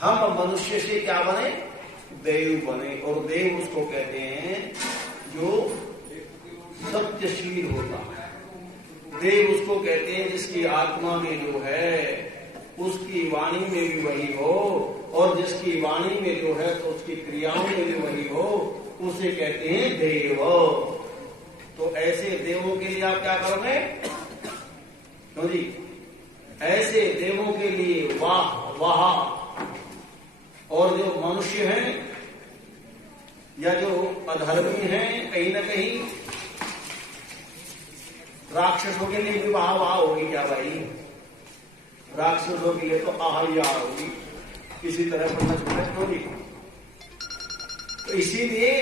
हम मनुष्य से क्या बने? देव बने। और देव उसको कहते हैं जो सत्यशील होता है। देव उसको कहते हैं जिसकी आत्मा में जो है उसकी वाणी में भी वही हो, और जिसकी वाणी में जो है तो उसकी क्रियाओं में भी वही हो, उसे कहते हैं देव। तो ऐसे देवों के लिए आप क्या करोगे? क्यों जी? ऐसे देवों के लिए वाह वाह। और जो मनुष्य हैं या जो अधर्मी हैं, कहीं ना कहीं राक्षसों के लिए भी वाह वाह होगी क्या भाई? राक्षसों के लिए तो आहिया होगी, किसी तरह पढ़ना छोड़े होगी। तो इसीलिए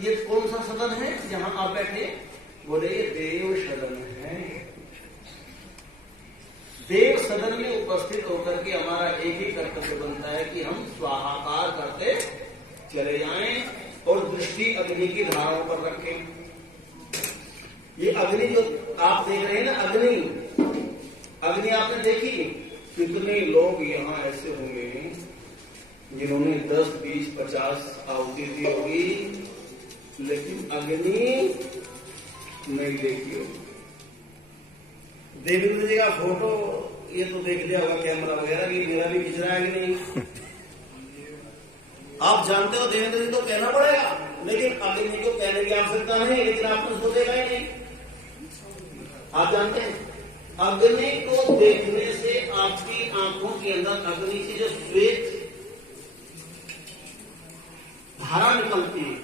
ये कौन सा सदन है जहां आप बैठे? बोले ये देव सदन है। देव सदन में उपस्थित होकर के हमारा एक ही कर्तव्य बनता है कि हम स्वाहाकार करते चले जाएं और दृष्टि अग्नि की धाराओं पर रखें। ये अग्नि जो आप देख रहे हैं ना, अग्नि आपने देखी? कितने लोग यहाँ ऐसे होंगे जिन्होंने 10, 20, 50 आहुति दी होगी, लेकिन अग्नि नहीं देखी होगी। देवेंद्र जी का फोटो ये तो देख लिया होगा कैमरा वगैरह की, मेरा भी खिंच रहा है कि नहीं? आप जानते हो देवेंद्र जी तो कहना पड़ेगा, लेकिन अग्नि को कहने की आवश्यकता नहीं, लेकिन आपने उसको देखा ही नहीं। आप जानते हैं अग्नि को देखने से आपकी आंखों के अंदर अग्नि की जो श्वेत धारा निकलती है,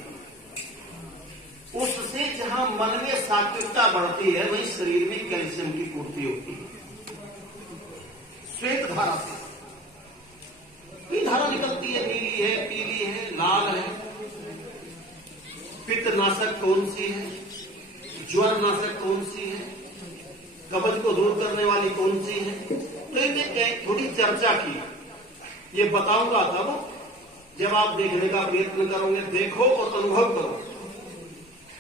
उससे जहां मन में सात्विकता बढ़ती है वहीं शरीर में कैल्शियम की पूर्ति होती है। श्वेत धारा से ये धारा निकलती है, नीली है, पीली है, लाल है। पित्तनाशक कौन सी है, ज्वर नाशक कौन सी है, कब्ज को दूर करने वाली कौन सी है? तो ये थोड़ी चर्चा की, ये बताऊंगा तब जब आप देखने का प्रयत्न करोगे। देखो और अनुभव करो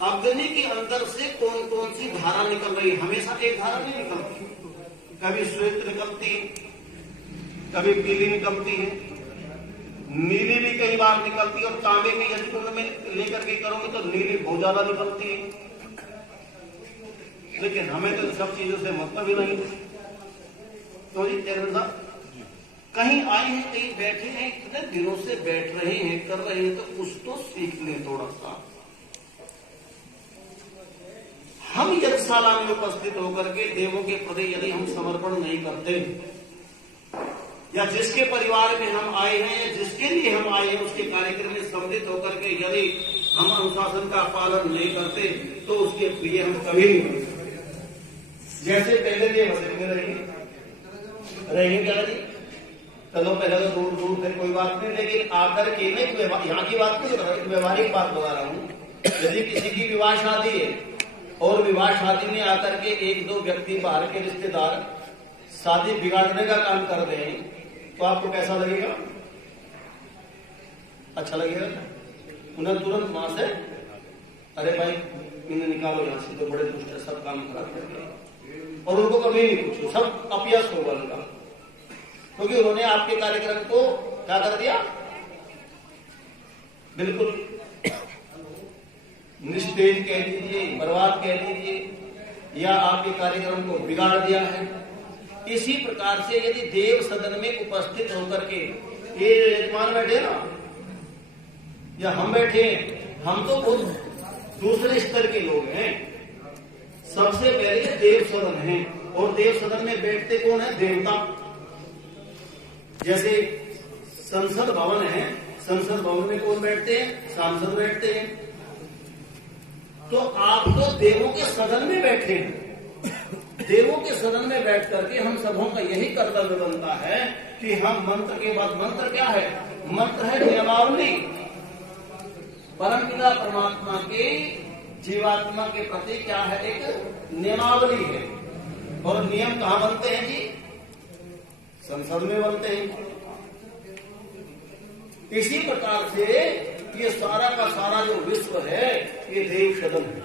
अग्नि के अंदर से कौन कौन सी धारा निकल रही है। हमेशा एक धारा नहीं निकलती, कभी श्वेत निकलती है, कभी पीली निकलती है, नीली भी कई बार निकलती है, और तांबे की यदि कुंड में लेकर के करोगे तो नीली बहुत ज्यादा निकलती है। लेकिन हमें तो सब चीजों से मतलब ही नहीं। तो जी चरण साहब कहीं आए हैं, कहीं बैठे हैं, इतने दिनों से बैठ रहे हैं, कर रहे हैं, तो कुछ तो सीख लें थोड़ा सा। हम यज्ञशाला में उपस्थित होकर के देवों के प्रति यदि हम समर्पण नहीं करते, या जिसके परिवार में हम आए हैं या जिसके लिए हम आए हैं उसके कार्यक्रम में सम्मिलित होकर के यदि हम अनुशासन का पालन नहीं करते तो उसके प्रिय हम कभी नहीं बन सकते। जैसे पहले ये मस्जिद में रहेंगे क्या जी? चलो पहले तो दूर दूर थे, कोई बात नहीं, लेकिन आकर के मैं यहाँ की बात नहीं कर रहा, व्यवहारिक बात बता रहा हूँ। यदि किसी की विवाह शादी है और विवाह शादी में आकर के एक दो व्यक्ति बाहर के रिश्तेदार शादी बिगाड़ने का काम कर दें तो आपको कैसा लगेगा? अच्छा लगेगा? उन्हें तुरंत वहां से अरे भाई इन्हें निकालो यहाँ से, तो बड़े दुष्ट है, सब काम खराब कर दिया, और उनको कभी नहीं पूछो, सब अपयश होगा उनका, क्योंकि उन्होंने आपके कार्यक्रम को क्या कर दिया? बिल्कुल निस्तेज कह लीजिए, बर्बाद कह लीजिए, या आपके कार्यक्रम को बिगाड़ दिया है। इसी प्रकार से यदि देव सदन में उपस्थित होकर के ये यजमान बैठे ना या हम बैठे हैं, हम तो बहुत दूसरे स्तर के लोग हैं। सबसे पहले देव सदन है, और देव सदन में बैठते कौन है? देवता। जैसे संसद भवन है, संसद भवन में कौन बैठते हैं? सांसद बैठते हैं। तो आप तो देवों के सदन में बैठे हैं। देवों के सदन में बैठ करके हम सबों का यही कर्तव्य बनता है कि हम मंत्र के बाद, मंत्र क्या है? मंत्र है नियमावली। परमपिता परमात्मा के जीवात्मा के प्रति क्या है? एक नियमावली है। और नियम कहाँ बनते हैं जी? संसद में बनते हैं। इसी प्रकार से ये सारा का सारा जो विश्व है ये देव सदन है,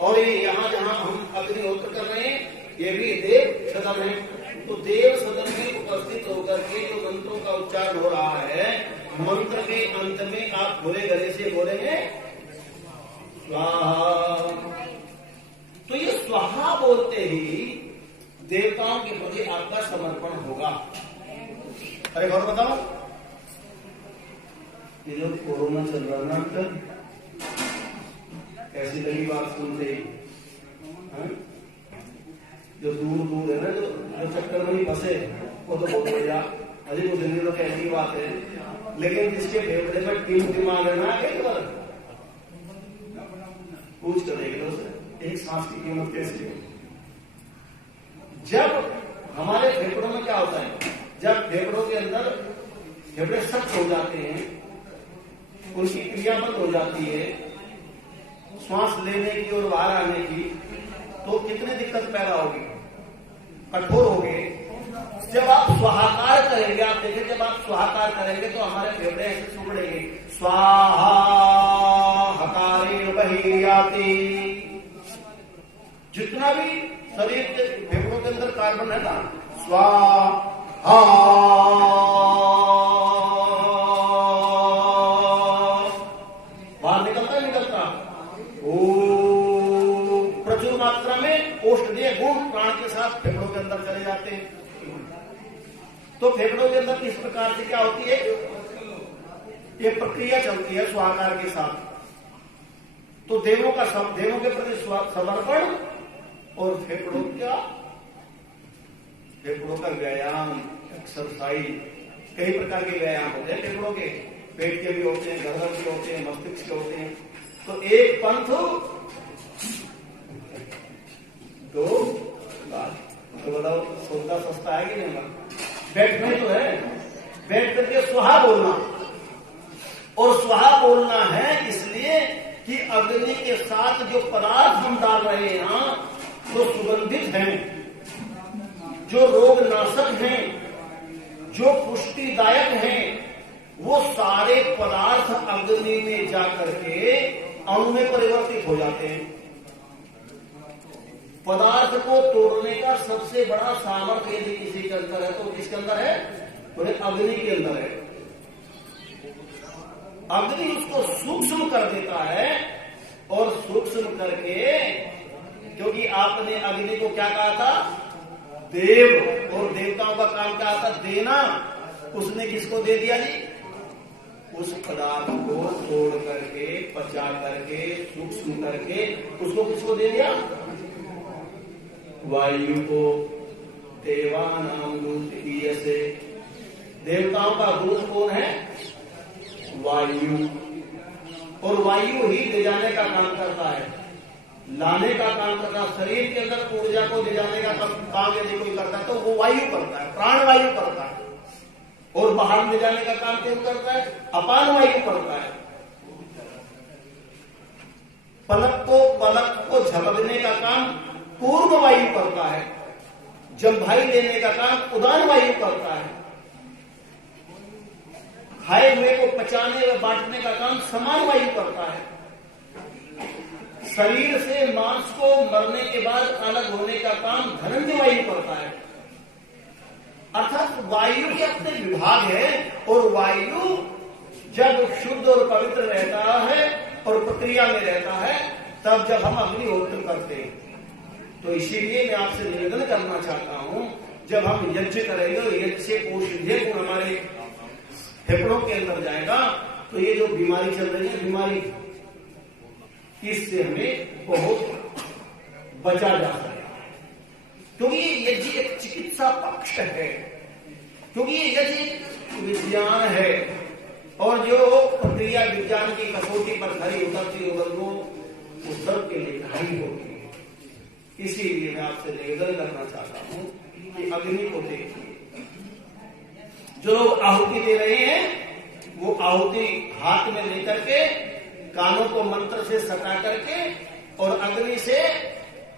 और ये यहाँ जहाँ हम अग्निहोत्र कर रहे हैं ये भी देव सदन है। तो देव सदन में उपस्थित होकर के जो मंत्रों का उच्चारण हो रहा है, मंत्र के अंत में आप भोले गले से बोलेंगे स्वाहा। तो ये स्वाहा बोलते ही देवताओं के प्रति आपका समर्पण होगा। अरे और बताओ, ये जो कोरोना चल रहा ना आजकल, कैसी लगी बात सुनते ही? जो दूर है ना, जो चक्कर में ही फंसे, वो तो बहुत बढ़िया, अजी कुछ नहीं तो कैसी बात है। लेकिन जिसके फेफड़े में टीम दिमाग है ना, एक बार पूछ कर देख लो उसे, एक सांस की कीमत कैसी है। जब हमारे फेफड़ों में क्या होता है, जब फेफड़ों के अंदर फेफड़े सख्त हो जाते हैं, उनकी क्रिया बंद हो जाती है श्वास लेने की और बाहर आने की, तो कितनी दिक्कत पैदा होगी, कठोर होगे। जब आप स्वाहाकार करेंगे, आप देखें जब आप स्वाहाकार करेंगे तो हमारे फेफड़े ऐसे सुगड़ेंगे, स्वाहा हकारेण बहिर्याति। जितना भी शरीर के फेफड़ों के अंदर कार्बन है ना, स्वाहा बाहर निकलता प्रचुर मात्रा में औषधीय गुण प्राण के साथ फेफड़ों के अंदर चले जाते हैं। तो फेफड़ों के अंदर किस प्रकार से क्या होती है, ये प्रक्रिया चलती है स्वाहाकार के साथ। तो देवों के प्रति समर्पण और फेफड़ों का व्यायाम, एक्सरसाइज, कई प्रकार के व्यायाम होते हैं फेफड़ों के, पेट के भी होते हैं, गर्दन के होते हैं, मस्तिष्क के होते हैं। तो एक पंथ दो बात, तो बताओ सौदा सस्ता है कि नहीं? बैठने तो है, बैठ करके स्वाहा बोलना, और स्वाहा बोलना है इसलिए कि अग्नि के साथ जो पदार्थ हम डाल रहे हैं वो सुगंधित हैं, जो रोग नाशक हैं, जो पुष्टिदायक हैं, वो सारे पदार्थ अग्नि में जाकर के अणु में परिवर्तित हो जाते हैं। पदार्थ को तोड़ने का सबसे बड़ा सामर्थ्य यदि किसी के अंदर है तो किसके अंदर है? तो अग्नि के अंदर है। अग्नि उसको सूक्ष्म कर देता है, और सूक्ष्म करके, क्योंकि आपने अग्नि को क्या कहा था? देव, और देवताओं का काम क्या था? देना। उसने किसको दे दिया जी? उस पदार्थ को तोड़ करके, पचा करके, सूक्ष्म करके उसको किसको दे दिया? वायु को। देवानां दूत ईयसे, देवताओं का दूत कौन है? वायु। और वायु ही ले जाने का काम करता है, लाने का काम करता है। शरीर के अंदर ऊर्जा को ले जाने का काम यदि कोई करता है तो वो वायु करता है, प्राण वायु करता है। और बाहर ले जाने का काम कौन करता है? अपान वायु करता है। पलक को झपकने का काम पूर्व वायु करता है, जम्भाई लेने का काम उदान वायु करता है, खाए हुए को पचाने व बांटने का काम समान वायु करता है, शरीर से मांस को मरने के बाद अलग होने का काम धनंजय वायु करता है। अर्थात वायु के अपने विभाग है, और वायु जब शुद्ध और पवित्र रहता है और प्रक्रिया में रहता है, तब जब हम अग्निहोत्र करते हैं। तो इसीलिए मैं आपसे निवेदन करना चाहता हूं, जब हम यज्ञ करेंगे, यज्ञ से औषधीय गुण हमारे फेफड़ों के अंदर जाएगा, तो ये जो बीमारी चल रही है, बीमारी, इससे हमें बहुत बचा जा सकता है। क्योंकि ये यज्ञ एक चिकित्सा पक्ष है, क्योंकि ये यज्ञ एक विज्ञान है, और जो प्रक्रिया विज्ञान की कसौटी पर खरी उतरती होगी वो उस सब के लिए खड़ी होगी। इसीलिए मैं आपसे निवेदन करना चाहता हूं कि अग्नि को देखिए। जो लोग आहुति दे रहे हैं वो आहुति हाथ में लेकर के, कानों को मंत्र से सटा करके और अग्नि से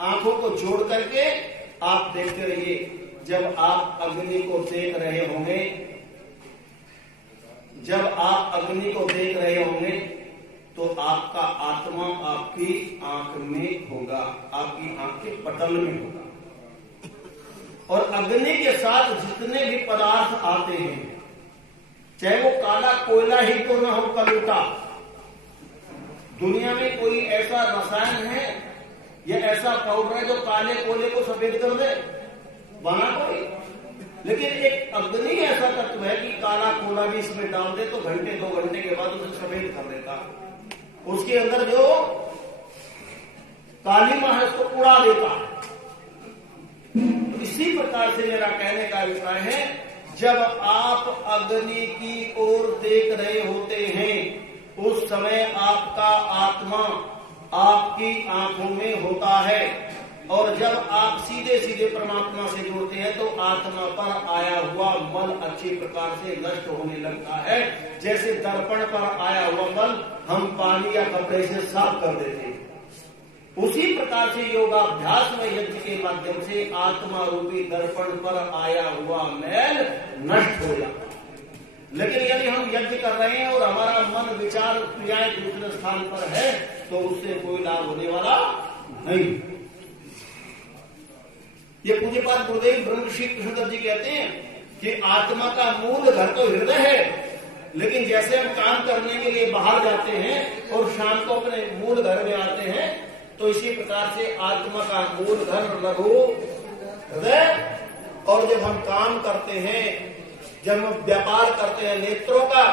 आंखों को जोड़ करके आप देखते रहिए। जब आप अग्नि को देख रहे होंगे, जब आप अग्नि को देख रहे होंगे, तो आपका आत्मा आपकी आंख में होगा, आपकी आंख के पटल में होगा। और अग्नि के साथ जितने भी पदार्थ आते हैं, चाहे वो काला कोयला ही तो ना हो कलूटा, दुनिया में कोई ऐसा रसायन है या ऐसा पाउडर है जो काले कोयले को सफेद कर दे? बना कोई? लेकिन एक अग्नि ऐसा तत्व है कि काला कोयला भी इसमें डाल दे तो घंटे 2 घंटे के बाद उसे सफेद कर देता। उसके अंदर जो कालीमा है उसको उड़ा देता है। तो इसी प्रकार से मेरा कहने का अभिप्राय है, जब आप अग्नि की ओर देख रहे होते हैं उस समय आपका आत्मा आपकी आंखों में होता है, और जब आप सीधे सीधे परमात्मा से जुड़ते हैं तो आत्मा पर आया हुआ मल अच्छी प्रकार से नष्ट होने लगता है। जैसे दर्पण पर आया हुआ मल हम पानी या कपड़े से साफ कर देते हैं, उसी प्रकार से योगाभ्यास में यज्ञ के माध्यम से आत्मा रूपी दर्पण पर आया हुआ मैल नष्ट हो जाता है। लेकिन यदि हम यज्ञ कर रहे हैं और हमारा मन विचार क्रियाएं दूसरे स्थान पर है तो उससे कोई लाभ होने वाला नहीं। ये पूज्यपाद गुरुदेव ब्रह्मश्री कृष्णदत्त जी कहते हैं कि आत्मा का मूल घर तो हृदय है, लेकिन जैसे हम काम करने के लिए बाहर जाते हैं और शाम को अपने मूल घर में आते हैं, तो इसी प्रकार से आत्मा का मूल घर लघु हृदय, और जब हम काम करते हैं, जब हम व्यापार करते हैं नेत्रों का,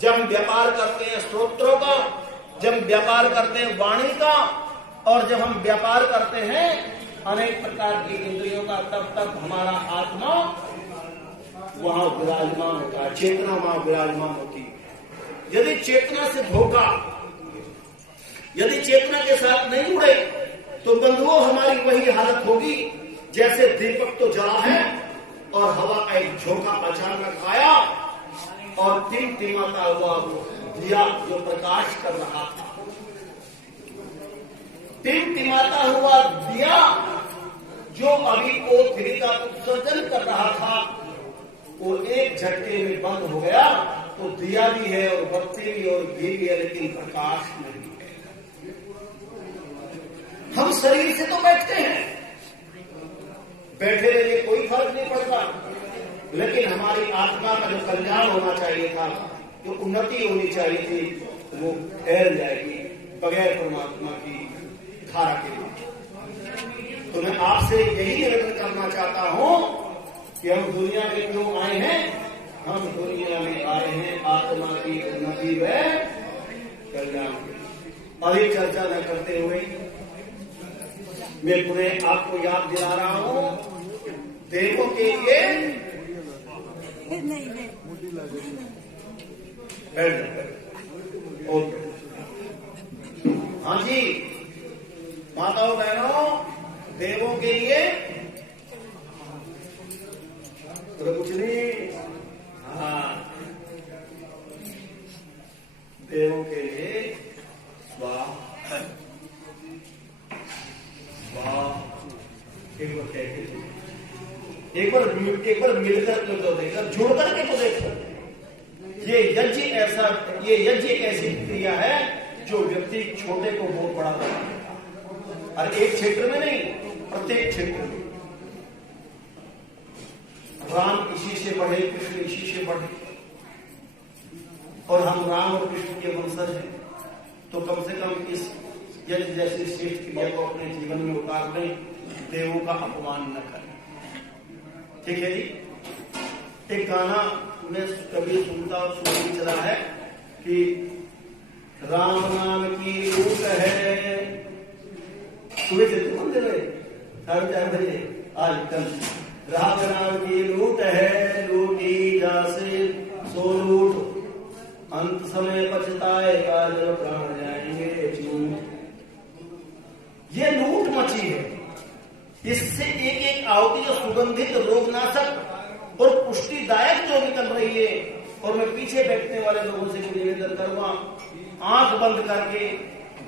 जब हम व्यापार करते हैं श्रोत्रों का, जब हम व्यापार करते हैं वाणी का, और जब हम व्यापार करते हैं अनेक प्रकार की इंद्रियों का, तब तक हमारा आत्मा वहां विराजमान होता है, चेतना वहां विराजमान होती है। यदि चेतना से धोखा, यदि चेतना के साथ नहीं जुड़े तो बंधुओं हमारी वही हालत होगी जैसे दीपक तो जला है और हवा का एक झोंका अचानक आया और टिमटिमाता हुआ दिया जो प्रकाश कर रहा था, टिमटिमाता हुआ दिया जो अभी ओखरी का उत्सर्जन कर रहा था, वो एक झटके में बंद हो गया। तो दिया भी है और बत्ती भी और घी भी है, लेकिन प्रकाश नहीं है। हम शरीर से तो बैठते हैं, बैठे रहिए कोई फर्क नहीं पड़ता, लेकिन हमारी आत्मा का जो कल्याण होना चाहिए था, जो उन्नति होनी चाहिए थी, वो फैल जाएगी बगैर परमात्मा की धारा के लिए। तो मैं आपसे यही निवेदन करना चाहता हूं कि हम दुनिया में क्यों आए हैं? हम दुनिया में आए हैं आत्मा की उन्नति व कल्याण। अधिक चर्चा न करते हुए मैं पुनः आपको याद दिला रहा हूं, देवों के लिए हाँ जी माताओं बहनों, देवों के लिए तो कुछ नहीं, हाँ देवों के लिए स्वाहा एक बार कह के एक बार मिलकर के तो देखो, जुड़ करके तो देखो। ये यज्ञ ऐसा, ये यज्ञ एक ऐसी क्रिया है जो व्यक्ति छोटे को बहुत बड़ा करता है, और एक क्षेत्र में नहीं, प्रत्येक क्षेत्र में। राम इसी से बढ़े, कृष्ण इसी से बढ़े, और हम राम और कृष्ण के वंशज हैं, तो कम से कम इस यज्ञ जैसी श्रेष्ठ क्रिया को अपने जीवन में उतार लें, देवों का अपमान न करें। ठीक है जी। एक गाना मैं कभी सुनता और सुन चला है कि राम नाम की लूट है, सुबह से मंदिर है 4:30 बजे आज कल, राम नाम की लूट है, लूटी जासे सो लूट, अंत समय पछताएगा जब प्राण जाएंगे चूट। ये लूट मची है, इससे एक एक आहुति जो सुगंधित रोगनाशक और पुष्टिदायक जो निकल रही है, और मैं पीछे बैठने वाले लोगों से निवेदन करूंगा, आंख बंद करके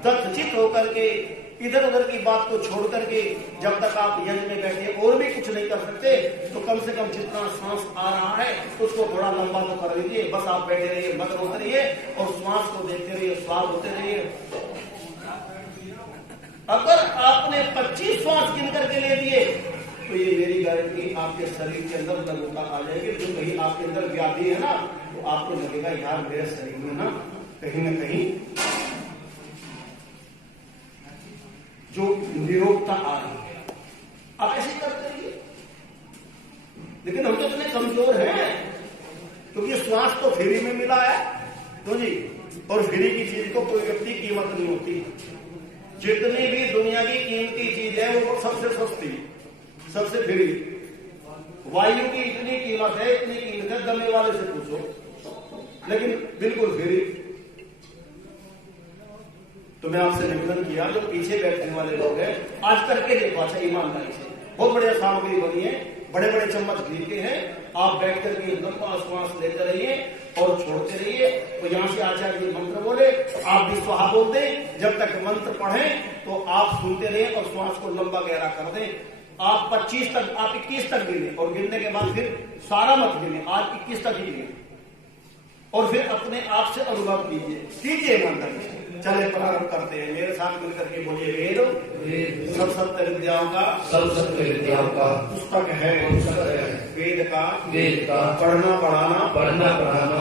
दत्तचित होकर के इधर उधर की बात को छोड़ करके, जब तक आप यज्ञ में बैठे और भी कुछ नहीं कर सकते, तो कम से कम जितना सांस आ रहा है उसको थोड़ा लंबा तो कर लीजिए। बस आप बैठे रहिए, मत होते रहिए और श्वास को देखते रहिए, श्वास होते रहिए। अगर आपने 25 श्वास गिन करके ले लिए तो ये मेरी गारंटी आपके शरीर के अंदर लघुता आ जाएगी। जो कहीं आपके अंदर व्याधि है ना, तो आपको लगेगा यार मेरे शरीर में ना कहीं जो निरोगता आ रही है। आप ऐसे करते रहिए, लेकिन हम तो इतने कमजोर हैं क्योंकि श्वास तो फ्री में मिला है तो जी, और फ्री की चीज को कोई व्यक्ति कीमत नहीं होती। जितनी भी दुनिया की कीमती चीज है वो सबसे सस्ती, सबसे फ्री। वायु की इतनी कीमत है दमे वाले से पूछो, लेकिन बिल्कुल फ्री। तो मैं आपसे निवेदन किया, जो पीछे बैठने वाले लोग हैं आज करके देखो, अच्छा ईमानदारी से, बहुत बढ़िया सामग्री बनी है, बड़े बड़े चम्मच घी के हैं। आप बैठ करके लंबा श्वास लेते रहिए और छोड़ते रहिए। तो यहाँ से आचार्य जी मंत्र बोले तो आप भी स्वाहा बोलते, जब तक मंत्र पढ़ें तो आप सुनते रहिए और श्वास को लंबा गहरा कर दें। आप 25 तक, आप 21 तक गिने और गिनने के बाद फिर सारा मत गिने, आज 21 तक ही गिने और फिर अपने आप से अनुभव कीजिए ईमानदारी से। चले प्रारंभ करते हैं, मेरे साथ मिलकर के बोलिए। वेद सब सत्य विद्याओं का पुस्तक है, वेद का पढ़ना पढ़ाना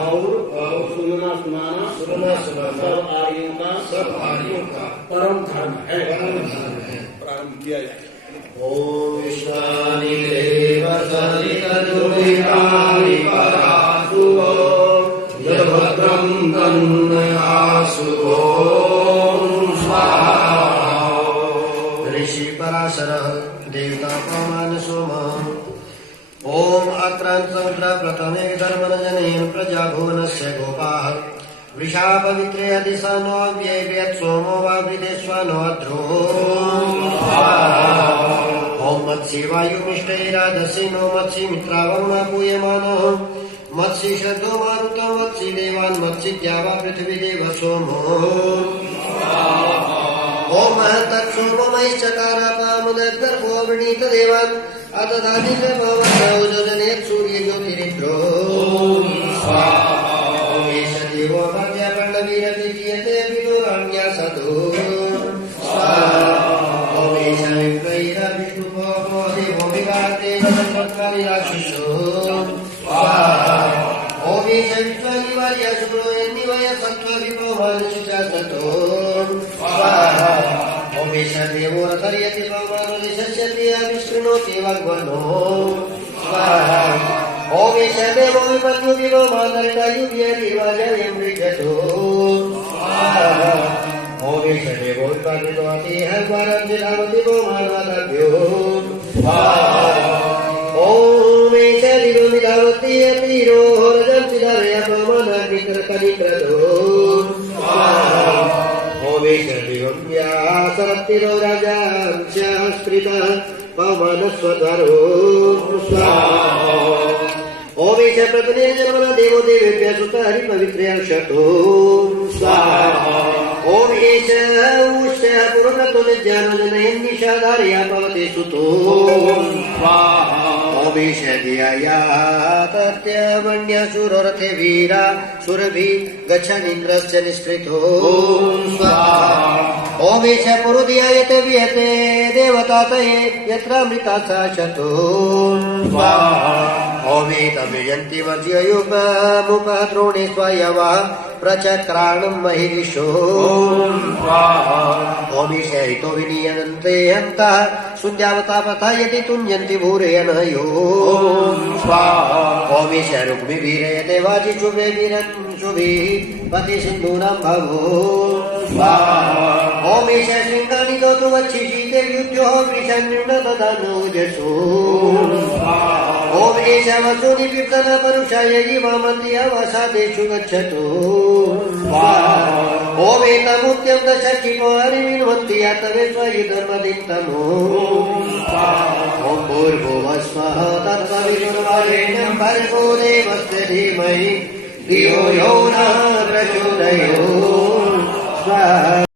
और सुनना सुनाना सब आर्यों का परम धर्म है। प्रारंभ किया जाए। ओम विश्वानि देव सरितदुरितानि परासु भद्रं तन्नयासु। ऋषि पराशर देवता पवन सोम। ओम आक्रांत समुद्र प्रथमे धर्मजनेन प्रजा भुवनस्य गोपाः वृषा पवित्रे अधिशानो व्येव्यत् सोमो वा वृदेश्वानो अध्रो। ओम मत्स्य वायुमिष्टैराधसिनो मत्स्य मित्रावं पूयमानः मत्स्य शब्दो मारुतो मत्स्य देवान् मत्स्य द्यावा पृथ्वी देव सोमो। ओम तत्सोमो मयश्चकारापामुदर्गर्भो वृणीत देवान् अदधाति सर्वमजनेत् सूर्य ज्योतिरिन्द्रो। ओमेश देवो भर्यपर्णवीरतिकीयते विदुरण्या सतो। ओमेश विप्रैर विष्णुपो देवो विवाते जगत्कर्तारि राक्षसो। ओमेश विश्वनिवर्य शुक्रो निवय सत्त्व विप्रोभानुषुचा सतो। ओमेश देवो रथर्यति भगवानुलिशस्यति अविशृणोति वाग्वनो। ओमेश देवो विपन्यो विवो मानरितायुव्यरिवाजयं मृजतो। ओमेश देवो विपन्योति हर्वारं जिरावति वो मानवतभ्यो। ओमेश दिवो विधावति अतिरो रजं सिधारयतो मनर्विकृतनिप्रदो। ओमेश दिवं व्यासरतिरो राजांस्यः स्त्रितः पवनस्वधरो। ओमेश प्रतिनिर्जन्मना देवो देवेभ्यः सुतः हरिपवित्र्यर्षतो। ओमेश उष्यः पुरुषतो निज्ञानजनयन् निशाधारया भवते सुतो। ओमेश धियाया तत्यमन्यशूररथे वीरा सुरभि गच्छन्निन्द्रस्य निष्कृतो। ओमेश पुरुधियायते विहते देवतातये यत्रामृता शतो। ओमेतमियन्ति वर्ज्ययुपमुपद्रोणे स्वयवा प्रचक्राणं महिरिषो। ओमेश हितो विनीयन्ते हन्तः सुन्द्यावतापथा यदि तुञ्जन्ति भूरयनयो। ओमेश रुक्मिभिरयते वाजिषुभे विरंशुभिः पति सिन्धूनां भवो। ओमेश शृङ्गानि दोतु वच्छिषीते युज्यो वृषन्निर्णदधानोजसो। ओमेश वसुनि विप्तन परुषाय जीवामन्ति अवसादेषु गच्छतो। ओमेतमुत्यं दशक्षिपो हरिविन्वन्ति यातवे स्वयुधर्मदिन्तमो। ॐ भूर्भुवस्वः तत्सवितुर्वरेण्यं भर्गो देवस्य धीमहि धियो यो नः प्रचोदयात्। स्वाहा।